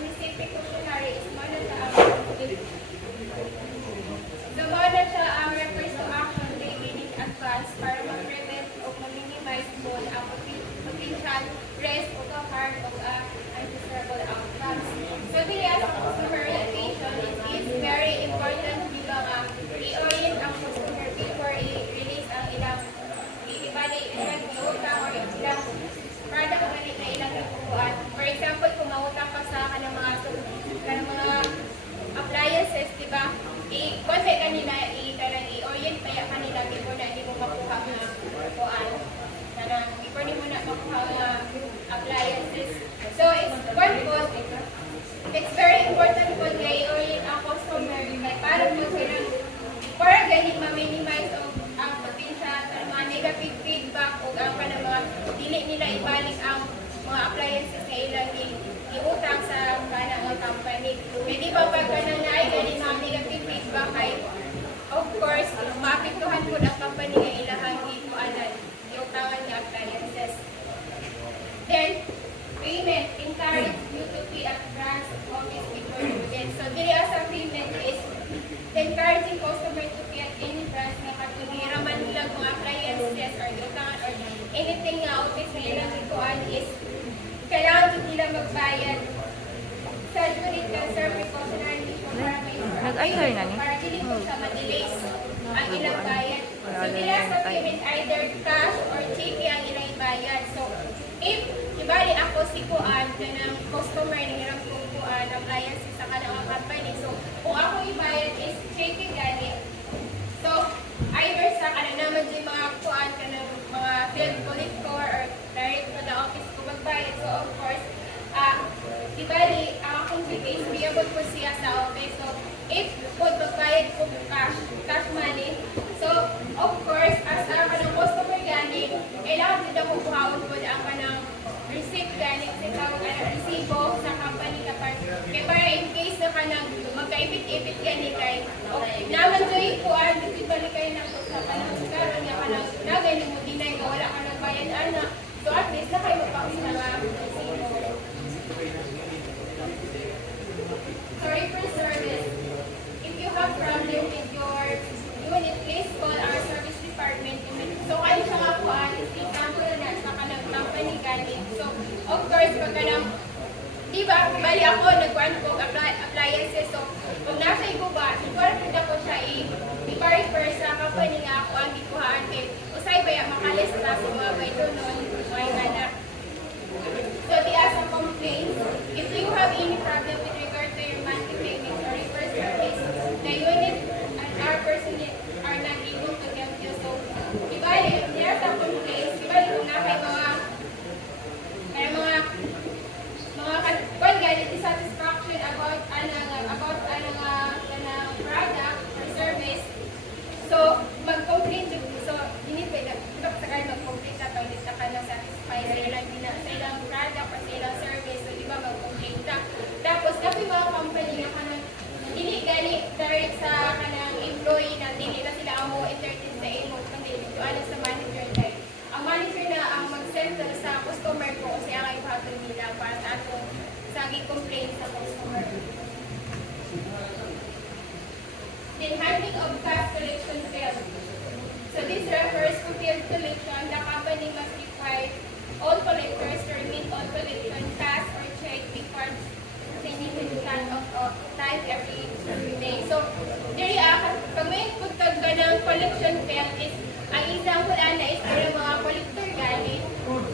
receipt precautionary is mo na siya so mo na siya ang refers to action taken in advance para ma-prevent o ma-minimize po ang potential risk o harm of undesirable outcomes. So dili as a customer orientation, it is very important bilang i-orient ang customer before i-release ang ilang ibalik ilang utang or ilang product balik na ilang ipukuan. For example, kung mautang ka sa kanang mga appliances, di ba? I-contact kanila, i-orient kaya kanila before na hindi mo makuha na ipukuan. Before hindi mo na makuha na appliances. So, it's very important po na i-orient ang customer para po silang para ganing ma-minimize ang potential mga negative feedback o ang mga dili nila ibalik ang mga appliances na ilang iutang sa kanang company. Pwede ba pag kananay ganing mga negative feedback ay of course, maapektuhan po ang company na ilahang iuanan iutangan ng appliances. Then, payment encourage you to pay at branch office before you begin. So, dili as a payment is encouraging customer to pay at any branch na katuliraman nilang mga appliances or utangan or anything na office na ilang ikuan is kailangan nila magbayad sa unit concern precautionary para may para dili po siya ma-delays ang ilang bayad. So, dili as a payment either cash or cheque ang ilang ibayad. So, if ibali ako si kuan ng customer ng ilang kuan appliances sa kanang company. So, kung ako ibayad is cheque gani. So, either sa kanang naman di mga kuan kanang mga field collector or direct to the office ko magbayad. So, of course, ibali ang akong cheque is payable po siya sa office. So, if kung magbayad ko cash money, so, of course, as ang kanang customer gani, kailangan din ako buhawon po ang kanang receipt gani sa resibo sa company kapag kaya para in case na kanang magkaipit-ipit gani kay naman do'y kuan dito balik kayo na sa kanang karon nga kanang nagay mo dinay nga wala ka nang bayad ana so at least na kayo magpakos na resibo. Sorry for service. If you have problem with your unit, please call our service department. So kayo siya nga kuan example na sa kanang company gani. So of course pag kanang di ba bali ako nagkuan ko appliances. So kung nasa ibo ba igual pud ako siya i-refer sa company nga ako ang gikuhaan kay usay baya makalista sa mga baydo noon may ana. So the as a complaint, if you have any problem with regard to your monthly payment or refer service, the unit and our personnel are not able to help you. So ibali if there are some complaints, ibali kung nakay mga gani dissatisfaction about product or service. So mag-complain so hindi pwede sa kanya mag-complain ka to hindi ka na satisfied sa ilang product or sa ilang service. So di ba mag-complain ka. Tapos kapag mga company na kanang hindi gani direct sa kanang employee na dili na sila ang mo entertain sa imo kundi dito ano sa manager type. Ang manager na ang mag-settle sa customer ko kasi ang ipahatol nila para sa atong sagi complaint sa customer. Then handling of cash collection sales. So this refers to field collection. The company must require all collectors to remain on collection cash or check before significant of time every day. So diri pag may pagtag ng collection field is ang example ana is kaya mga collector gani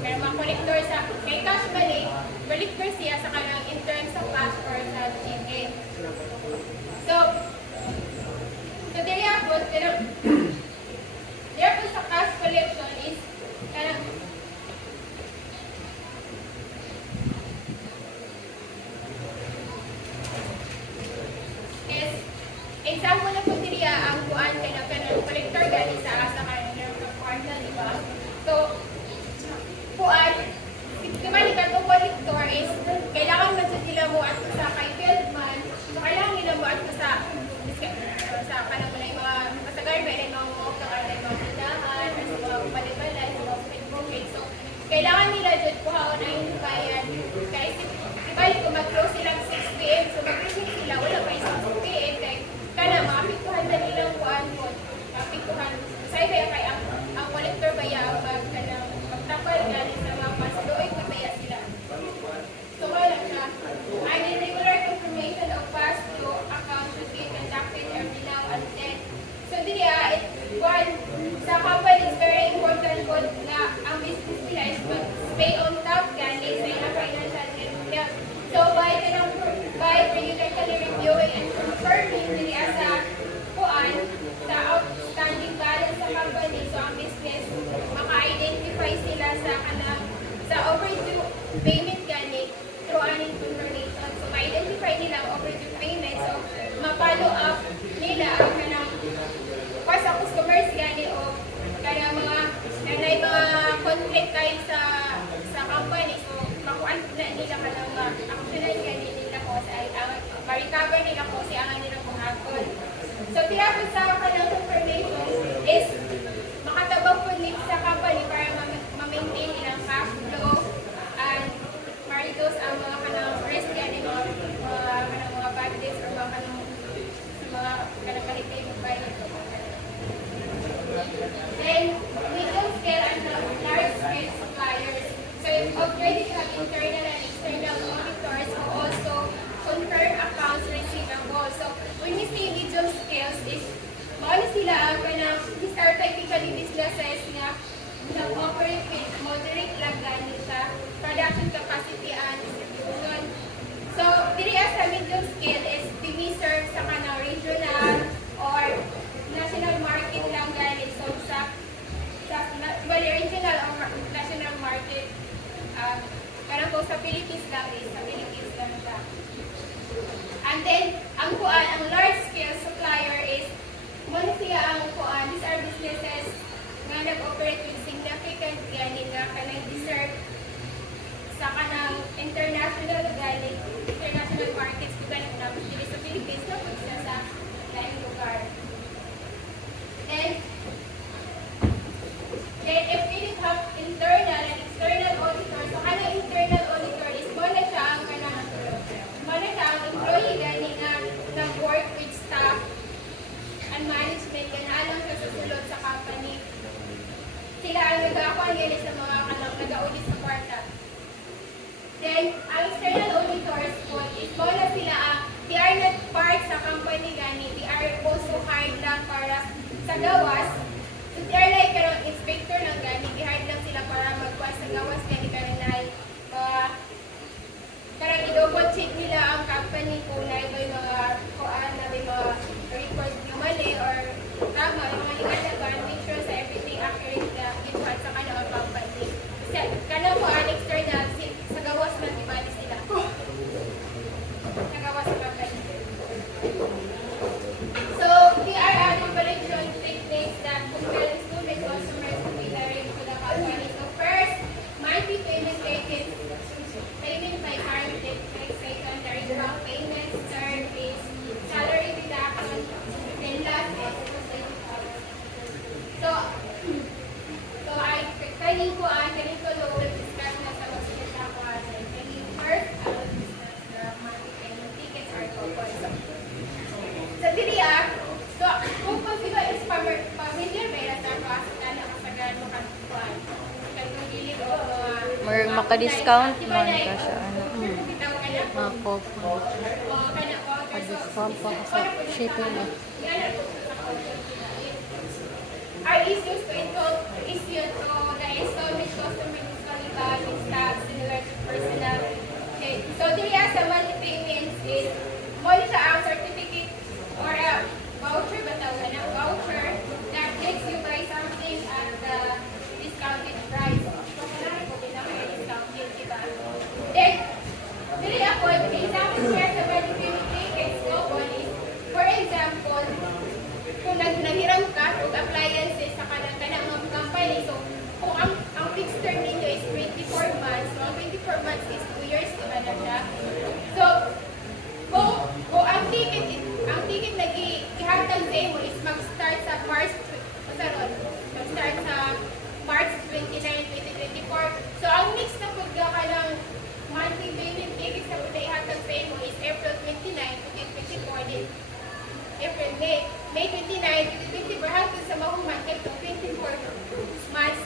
kaya mga collector sa kay cash money collector siya sa kanang in terms of cash or sa cheque. So diri ako sa cash collection is kanang is example na po diri ang kuan kanang collector gani sa kanang quarter, di ba? So kuan kimali ka to collector is kailangan man sa sila mo at sa kay field man so kailangan nila mo at sa kanang mga masagar ba rin mga mga tindahan at sa mga balibalay sa mga pinbukid. So kailangan nila dyan kuhaon na yung bayan kaya balik ko mag-close silang 6 p.m. So mag-receive sila, wala pa yung 6 p.m. Kaya kana, makapikuhan na nilang kuhaan mo. Makapikuhan. Say kaya kay ang collector baya ang magtapal galing sa mga pass. Doon pataya sila. So wala siya. An irregular confirmation of past due account should be conducted every now and then. So one, sa company is very important po na ang business nila is pay on top galing sa ilang financial health. So by regularly reviewing and confirming nila sa kuan sa outstanding balance sa company, so ang business maka-identify sila sa overdue payment galing through an information. So ma-identify nila ang overdue payment, so ma-follow up nila ang kanang sa customers gani o kanang mga conflict kayo sa company, so makuan na nila kanang actionan gani nila ko sa ma-recover nila ko si ang nila kung hakon. So tinapos sa kanang information is makatabang po nila sa company para ma-maintain ilang cash flow and ma-reduce ang mga kanang risk gani mga bad debts or mga kanang kalitay ng bayad. Then, we don't scale and large-scale suppliers. So, if already have internal and external auditors who also confirm accounts receivable. So, when we say medium scales, is maano sila these are technically businesses na operate with moderate lang ganin sa production capacity and distribution. So, diri sa medium scale is serve sa kanang regional or national market lang galing. So, regional or national market, parang po sa Philippines lang siya. And then, ang large-scale supplier is, muna siya ang these are businesses nga nag-operate with significant galing nga kanang deserve sa kanang international markets kung galing na sa Philippines na po siya sa laing lugar. Then if we have internal and external auditor, so kanang internal auditor is muna siya ang employee gani nga nag-work with staff and management nga alam siya sa sulod sa company. Sila ang nag-akuan nila sa mga nag-audit sa kwarta. Then, ang external auditors po is muna sila they are not part sa company gani, they are also hired lang para sa gawas. So, they are like inspector lang gani, they hired lang sila para magkuha sa gawas gani karang i-double check nila ang company kung na may mga kuan na may mga report yung mali or tama, yung mga legal na make sure sa everything accurate na input sa kanilang company. Kanang po ang external, sa gawas lang ibali sila. Sa gawas sa company. So, here are our comparison techniques that compare student customers to be direct to the company. So, first, monthly payment taken. Payment by card techniques, secondary bank payments, third is salary deduction, then last is So, I kanin ko discuss na sa mga sinasa ko first, I will discuss the monthly payment tickets are covered. Sa dili so kung sila is familiar ba sa kasita na kasagan mo kantuan. Kung dili ko maka-discount man ka siya mako discount pa sa shipping mo. Are issues to issue to the installment customer installment balance tax similar to personal. Okay. So dili sa monthly payments is mo siya ang certificate or a voucher tawag na voucher that lets you buy something at the discounted price. So kailangan ko din ang discounted, diba? Then dili ako example siya sa monthly payment tickets no is for example kung naghiram ka o appliances sa kanang company, so kung ang fixed term ninyo is 24 months, so ang 24 months is 2 years, diba na siya? So, kung ang ticket na ihatag sa mo is mag-start sa March 29, 2024. So, ang next na pagka ka ng monthly payment tickets na April, May. May 29, 24 hangtod sa mahuman kay 24 months